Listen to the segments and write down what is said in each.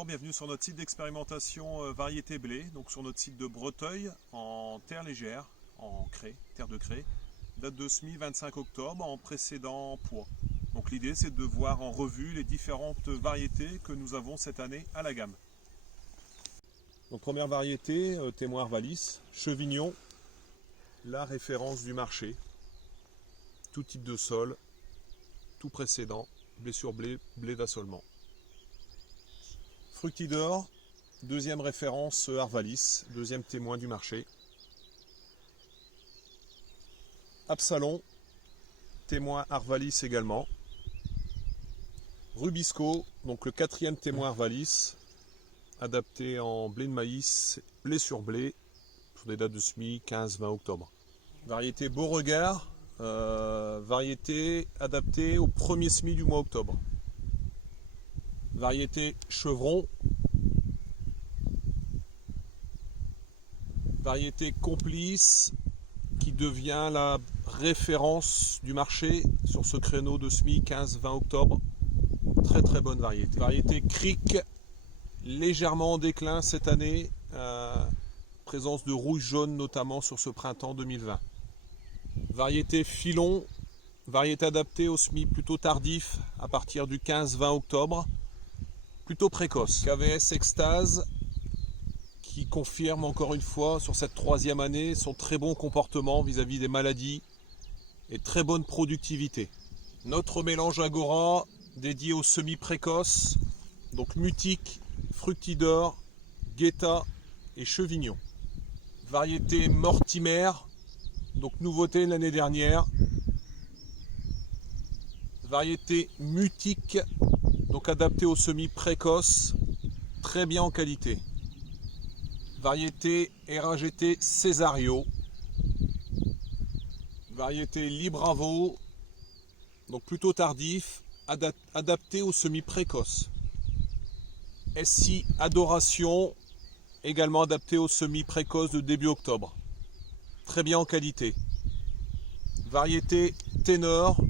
Bonjour, bienvenue sur notre site d'expérimentation variété blé, donc sur notre site de Breteuil, en terre légère, en craie, terre de craie. Date de semis 25 octobre, en précédent poids. Donc l'idée c'est de voir en revue les différentes variétés que nous avons cette année à la gamme. Donc première variété, témoin Arvalis, Chevignon, la référence du marché. Tout type de sol, tout précédent, blé sur blé, blé d'assolement. Fructidor, deuxième référence Arvalis, deuxième témoin du marché. Absalon, témoin Arvalis également. Rubisco, donc le quatrième témoin Arvalis, adapté en blé de maïs, blé sur blé, pour des dates de semis 15-20 octobre. Variété Beauregard, variété adaptée au premier semis du mois octobre. Variété Chevron, variété Complice qui devient la référence du marché sur ce créneau de semis 15-20 octobre. Très très bonne variété. Variété Cric, légèrement en déclin cette année, présence de rouge jaune notamment sur ce printemps 2020. Variété Filon, variété adaptée au semis plutôt tardif à partir du 15-20 octobre. Plutôt précoce. KVS Extase qui confirme encore une fois sur cette troisième année son très bon comportement vis-à-vis des maladies et très bonne productivité. Notre mélange Agora dédié aux semis précoces, donc Mutique, Fructidor, Guetta et Chevignon. Variété Mortimer, donc nouveauté l'année dernière. Variété Mutique, donc adapté aux semis précoces, très bien en qualité. Variété RAGT Césario. Variété Libravo, donc plutôt tardif, adapté aux semis précoces. SI Adoration, également adapté aux semis précoces de début octobre. Très bien en qualité. Variété Ténor,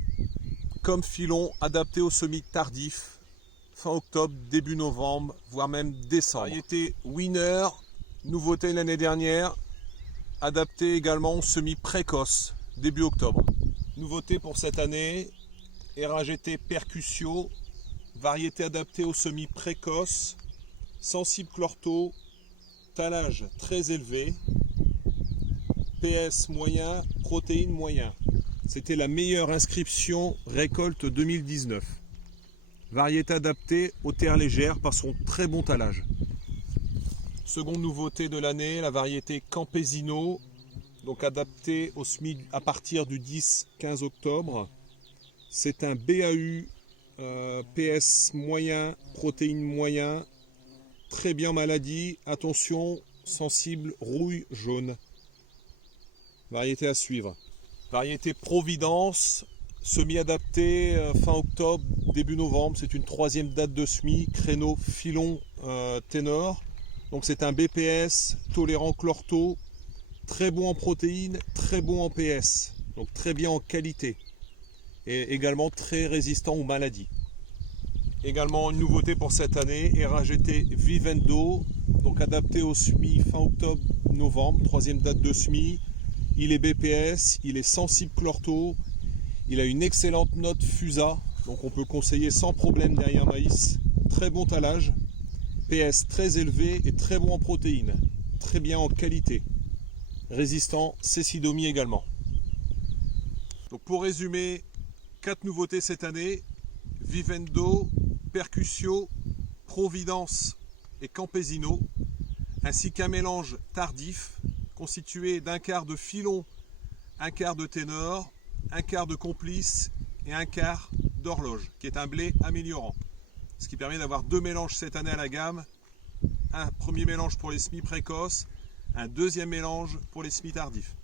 comme Filon, adapté aux semis tardifs. Fin octobre, début novembre, voire même décembre. Variété Winner, nouveauté l'année dernière, adapté également aux semis précoces, début octobre. Nouveauté pour cette année, RAGT Percusio, variété adaptée aux semis précoces, sensible chlorto, talage très élevé, PS moyen, protéines moyen. C'était la meilleure inscription récolte 2019. Variété adaptée aux terres légères par son très bon talage. Seconde nouveauté de l'année, la variété Campesino, donc adaptée au semis à partir du 10-15 octobre. C'est un BAU PS moyen, protéines moyen, très bien maladie, attention, sensible rouille jaune. Variété à suivre. Variété Providence, semi-adapté fin octobre, début novembre, c'est une troisième date de semis, créneau Filon Ténor. Donc c'est un BPS tolérant chlorto, très bon en protéines, très bon en PS, donc très bien en qualité. Et également très résistant aux maladies. Également une nouveauté pour cette année, RAGT Vivendo, donc adapté au semis fin octobre-novembre, troisième date de semis. Il est BPS, il est sensible chlorto, il a une excellente note FUSA, donc on peut conseiller sans problème derrière maïs. Très bon talage, PS très élevé et très bon en protéines, très bien en qualité. Résistant cécidomie également. Donc pour résumer, 4 nouveautés cette année, Vivendo, Percusio, Providence et Campesino, ainsi qu'un mélange tardif constitué d'un quart de Filon, un quart de Ténor, un quart de Complice et un quart d'Horloge, qui est un blé améliorant. Ce qui permet d'avoir 2 mélanges cette année à la gamme, un premier mélange pour les semis précoces, un deuxième mélange pour les semis tardifs.